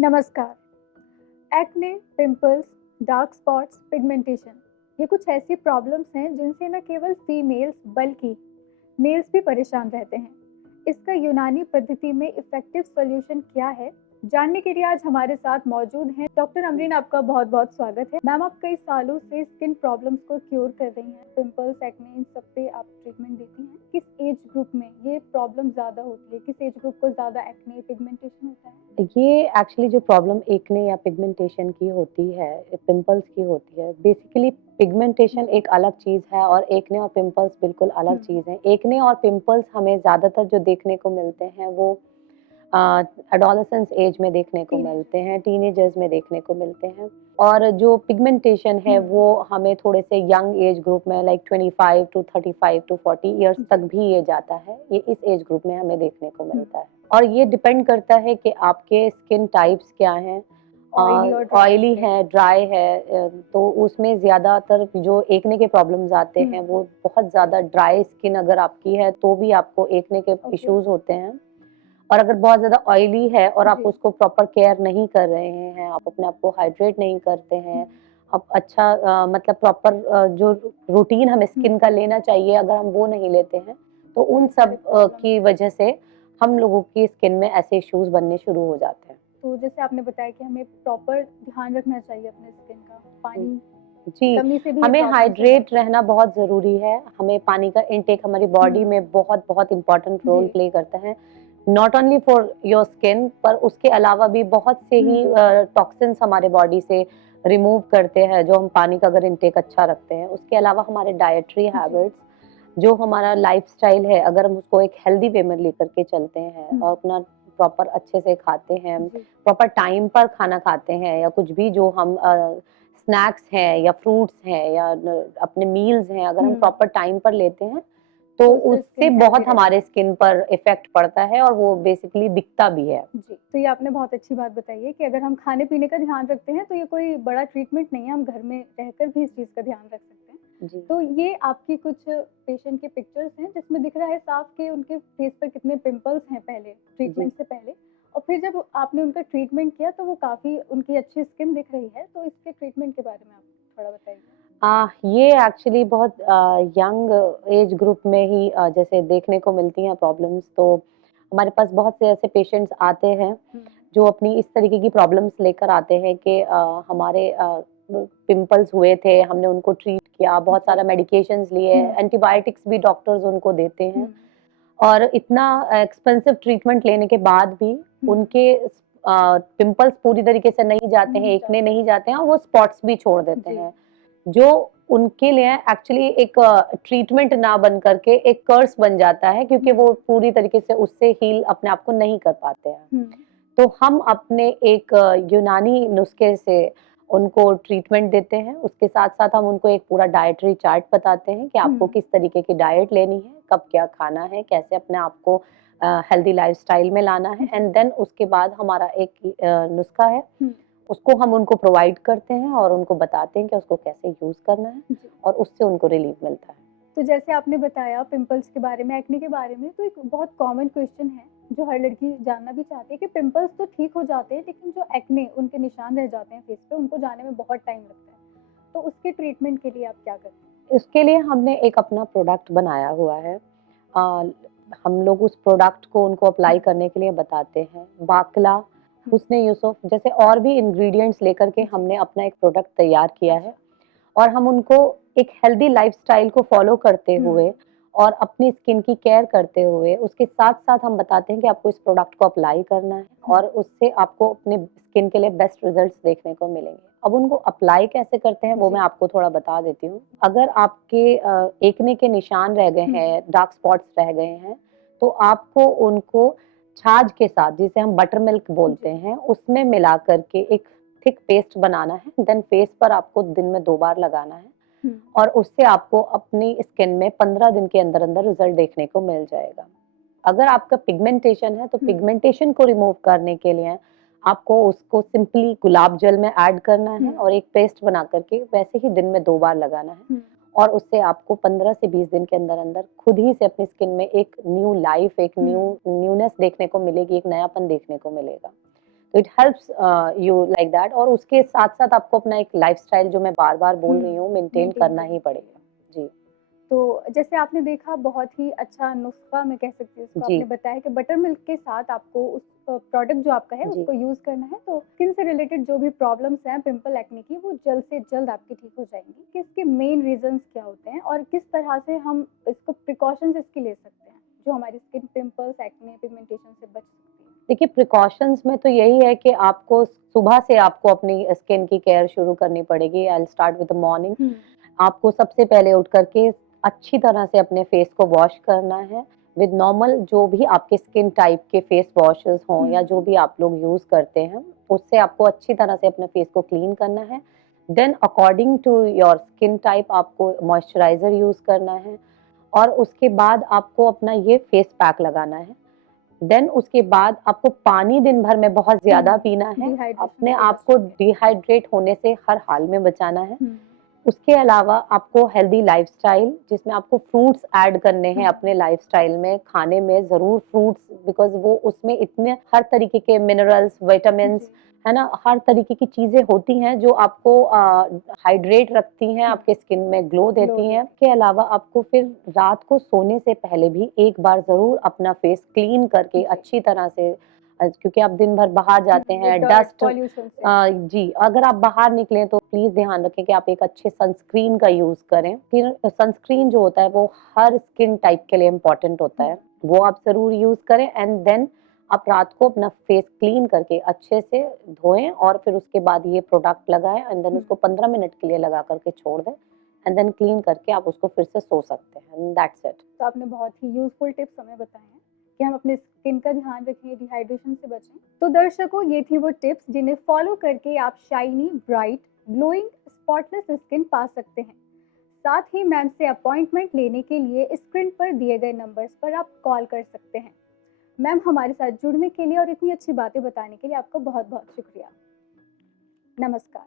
नमस्कार। Acne, pimples, dark spots, pigmentation ये कुछ ऐसी प्रॉब्लम्स हैं जिनसे न केवल फीमेल्स बल्कि मेल्स भी परेशान रहते हैं। इसका यूनानी पद्धति में इफेक्टिव सॉल्यूशन क्या है, जानने के लिए आज हमारे साथ मौजूद हैं डॉक्टर अमरीन। आपका बहुत बहुत स्वागत है। मैम, आप कई सालों से स्किन प्रॉब्लम्स को क्योर कर रही हैं, पिंपल्स, एक्ने, इन सब पे आप ट्रीटमेंट देती हैं। किस एज ग्रुप में ये प्रॉब्लम ज़्यादा होती है? किस एज ग्रुप को ज़्यादा एक्ने, पिगमेंटेशन होता है? ये एक्चुअली जो प्रॉब्लम एक्ने या पिगमेंटेशन की होती है, पिंपल्स की होती है, बेसिकली पिगमेंटेशन एक अलग चीज़ है और एक्ने और पिंपल्स बिल्कुल अलग चीज़ है। एक्ने और पिंपल्स हमें ज़्यादातर जो देखने को मिलते हैं वो एडोलेसेंस एज में देखने को मिलते हैं, टीनेजर्स में देखने को मिलते हैं। और जो पिगमेंटेशन है वो हमें थोड़े से यंग एज ग्रुप में लाइक 25 टू 35 टू 40 इयर्स तक भी ये जाता है। ये इस एज ग्रुप में हमें देखने को मिलता है और ये डिपेंड करता है कि आपके स्किन टाइप्स क्या हैं। ऑयली है, ड्राई है, तो उसमें ज़्यादातर जो एक्ने के प्रॉब्लम्स आते हैं वो बहुत ज़्यादा ड्राई स्किन अगर आपकी है तो भी आपको एक्ने के इश्यूज होते हैं। और अगर बहुत ज़्यादा ऑयली है और आप उसको प्रॉपर केयर नहीं कर रहे हैं, आप अपने आप को हाइड्रेट नहीं करते हैं, आप अच्छा मतलब प्रॉपर जो रूटीन हमें स्किन का लेना चाहिए अगर हम वो नहीं लेते हैं, तो उन सब की वजह से हम लोगों की स्किन में ऐसे इश्यूज बनने शुरू हो जाते हैं। तो जैसे आपने बताया कि हमें प्रॉपर ध्यान रखना चाहिए अपने स्किन का, पानी जी, कमी से भी हमें हाइड्रेट रहना बहुत ज़रूरी है। हमें पानी का इंटेक हमारी बॉडी में बहुत इम्पोर्टेंट रोल प्ले करता है। Not only for your skin, पर उसके अलावा भी बहुत से ही टॉक्सिन्स हमारे बॉडी से रिमूव करते हैं जो हम पानी का अगर इंटेक अच्छा रखते हैं। उसके अलावा हमारे डाइटरी हैबिट्स, जो हमारा लाइफ़स्टाइल है, अगर हम उसको एक हेल्दी वे में लेकर के चलते हैं और अपना प्रॉपर अच्छे से खाते हैं, प्रॉपर टाइम पर खाना खाते हैं, या कुछ भी जो हम स्नैक्स हैं या फ्रूट्स हैं या अपने मील्स हैं, अगर हम प्रॉपर टाइम पर लेते हैं तो उससे बहुत हमारे स्किन पर इफेक्ट पड़ता है और वो बेसिकली दिखता भी है। जी, तो ये आपने बहुत अच्छी बात बताई है कि अगर हम खाने पीने का ध्यान रखते हैं तो ये कोई बड़ा ट्रीटमेंट नहीं है, हम घर में रहकर भी इस चीज़ का ध्यान रख सकते हैं। जी। तो ये आपकी कुछ पेशेंट के पिक्चर्स हैं जिसमें दिख रहा है साफ कि उनके फेस पर कितने पिंपल्स हैं पहले, ट्रीटमेंट से पहले, और फिर जब आपने उनका ट्रीटमेंट किया तो वो काफ़ी उनकी अच्छी स्किन दिख रही है। तो इसके ट्रीटमेंट के बारे में आप थोड़ा बताइए। ये एक्चुअली बहुत यंग एज ग्रुप में ही जैसे देखने को मिलती हैं प्रॉब्लम्स। तो हमारे पास बहुत से ऐसे पेशेंट्स आते हैं जो अपनी इस तरीके की प्रॉब्लम्स लेकर आते हैं कि हमारे पिंपल्स हुए थे, हमने उनको ट्रीट किया, बहुत सारा मेडिकेशंस लिए, एंटीबायोटिक्स भी डॉक्टर्स उनको देते हैं और इतना एक्सपेंसिव ट्रीटमेंट लेने के बाद भी उनके पिंपल्स पूरी तरीके से नहीं जाते हैं, एक्ने नहीं जाते हैं और वो स्पॉट्स भी छोड़ देते हैं, जो उनके लिए एक्चुअली एक ट्रीटमेंट ना बन करके एक कर्स बन जाता है, क्योंकि वो पूरी तरीके से उससे हील अपने आप को नहीं कर पाते हैं। तो हम अपने एक यूनानी नुस्खे से उनको ट्रीटमेंट देते हैं। उसके साथ-साथ हम उनको एक पूरा डाइटरी चार्ट बताते हैं कि आपको किस तरीके की डाइट लेनी है, कब क्या खाना है, कैसे अपने आप को हेल्दी लाइफ़स्टाइल में लाना है, एंड देन उसके बाद हमारा एक नुस्खा है, उसको हम उनको प्रोवाइड करते हैं और उनको बताते हैं कि उसको कैसे यूज़ करना है और उससे उनको रिलीफ मिलता है। तो जैसे आपने बताया पिंपल्स के बारे में, एक्ने के बारे में, तो एक बहुत कॉमन क्वेश्चन है जो हर लड़की जानना भी चाहती है कि पिंपल्स तो ठीक हो जाते हैं लेकिन जो एक्ने उनके निशान रह जाते हैं फेस पे, उनको जाने में बहुत टाइम लगता है। तो उसके ट्रीटमेंट के लिए आप क्या करते हैं? इसके लिए हमने एक अपना प्रोडक्ट बनाया हुआ है। हम लोग उस प्रोडक्ट को उनको अप्लाई करने के लिए बताते हैं। बाकला, हुस्न यूसुफ जैसे और भी इंग्रेडिएंट्स लेकर के हमने अपना एक प्रोडक्ट तैयार किया है और हम उनको एक हेल्दी लाइफ़स्टाइल को फ़ॉलो करते हुए और अपनी स्किन की केयर करते हुए उसके साथ-साथ हम बताते हैं कि आपको इस प्रोडक्ट को अप्लाई करना है और उससे आपको अपने स्किन के लिए बेस्ट रिजल्ट्स देखने को मिलेंगे। अब उनको अप्लाई कैसे करते हैं वो मैं आपको थोड़ा बता देती हूँ। अगर आपके एक्ने के निशान रह गए हैं, डार्क स्पॉट्स रह गए हैं, तो आपको उनको छाछ के साथ, जिसे हम बटर मिल्क बोलते हैं, उसमें मिला करके एक थिक पेस्ट बनाना है। देन फेस पर आपको दिन में 2 बार लगाना है और उससे आपको अपनी स्किन में 15 दिन के अंदर-अंदर रिजल्ट देखने को मिल जाएगा। अगर आपका पिगमेंटेशन है तो पिगमेंटेशन को रिमूव करने के लिए आपको उसको सिंपली गुलाब जल में ऐड करना है और एक पेस्ट बना करके वैसे ही दिन में 2 बार लगाना है और उससे आपको 15 से 20 दिन के अंदर-अंदर खुद ही से अपनी स्किन में एक न्यू लाइफ, एक न्यूनेस देखने को मिलेगी, एक नयापन देखने को मिलेगा। तो it helps you like that. और उसके साथ साथ आपको अपना एक लाइफस्टाइल, जो मैं बार बार बोल रही हूँ, मेंटेन मेंटेन करना करना ही पड़ेगा। जी तो जैसे आपने देखा बहुत ही अच्छा नुस्खा मैं कह सकती हूँ उसको, जी आपने बताया कि बटर मिल्क के साथ आपको उस प्रोडक्ट जो आपका है जी उसको यूज़ करना है, तो स्किन से रिलेटेड जो भी प्रॉब्लम्स हैं पिंपल एक्ने की वो जल्द से जल्द आपकी ठीक हो जाएंगी। कि इसके मेन रीजंस क्या होते हैं और किस तरह से हम इसको प्रिकॉशंस इसकी ले सकते हैं जो हमारी स्किन पिंपल्स एक्ने पिगमेंटेशन से बच सकती है। देखिए, प्रिकॉशंस में तो यही है कि आपको सुबह से आपको अपनी स्किन की केयर शुरू करनी पड़ेगी। I will start with the morning. आपको सबसे पहले उठ करके अच्छी तरह से अपने फेस को वॉश करना है विद नॉर्मल, जो भी आपके स्किन टाइप के फेस वॉशेस हों या जो भी आप लोग यूज करते हैं, उससे आपको अच्छी तरह से अपने फेस को क्लीन करना है। Then according to your skin type आपको मॉइस्चराइजर यूज करना है, और उसके बाद आपको अपना ये फेस पैक लगाना है। देन उसके बाद आपको पानी दिन भर में बहुत ज्यादा पीना है, डिहाइड्रेशन अपने से आप को बचना है। डिहाइड्रेट होने से हर हाल में बचाना है। उसके अलावा आपको हेल्दी लाइफस्टाइल, जिसमें आपको फ्रूट्स ऐड करने हैं अपने लाइफस्टाइल में, खाने में जरूर फ्रूट्स, बिकॉज वो उसमें इतने हर तरीके के मिनरल्स, विटामिन, है ना, हर तरीके की चीजें होती हैं जो आपको हाइड्रेट रखती हैं, आपके स्किन में ग्लो देती हैं। के अलावा आपको फिर रात को सोने से पहले भी एक बार जरूर अपना फेस क्लीन करके अच्छी तरह से, क्योंकि आप दिन भर बाहर जाते हैं, डस्ट पॉल्यूशन से जी, अगर आप बाहर निकलें तो प्लीज ध्यान रखें कि आप एक अच्छे सनस्क्रीन का यूज करें। फिर सनस्क्रीन जो होता है वो हर स्किन टाइप के लिए इम्पोर्टेंट होता है, वो आप जरूर यूज करें। एंड देन आप रात को अपना फेस क्लीन करके अच्छे से धोएं और फिर उसके बाद ये प्रोडक्ट लगाएं, एंड देन उसको 15 मिनट के लिए लगा करके छोड़ दें, एंड देन क्लीन करके आप उसको फिर से सो सकते हैं। That's it. तो आपने बहुत ही यूजफुल टिप्स हमें बताए हैं कि हम अपने स्किन का ध्यान रखें, डिहाइड्रेशन से बचें। तो दर्शकों, ये थी वो टिप्स जिन्हें फॉलो करके आप shiny, bright, glowing, spotless skin पा सकते हैं। साथ ही मैम से अपॉइंटमेंट लेने के लिए स्क्रीन पर दिए गए नंबर्स पर आप कॉल कर सकते हैं। मैम, हमारे साथ जुड़ने के लिए और इतनी अच्छी बातें बताने के लिए आपका बहुत बहुत शुक्रिया। नमस्कार।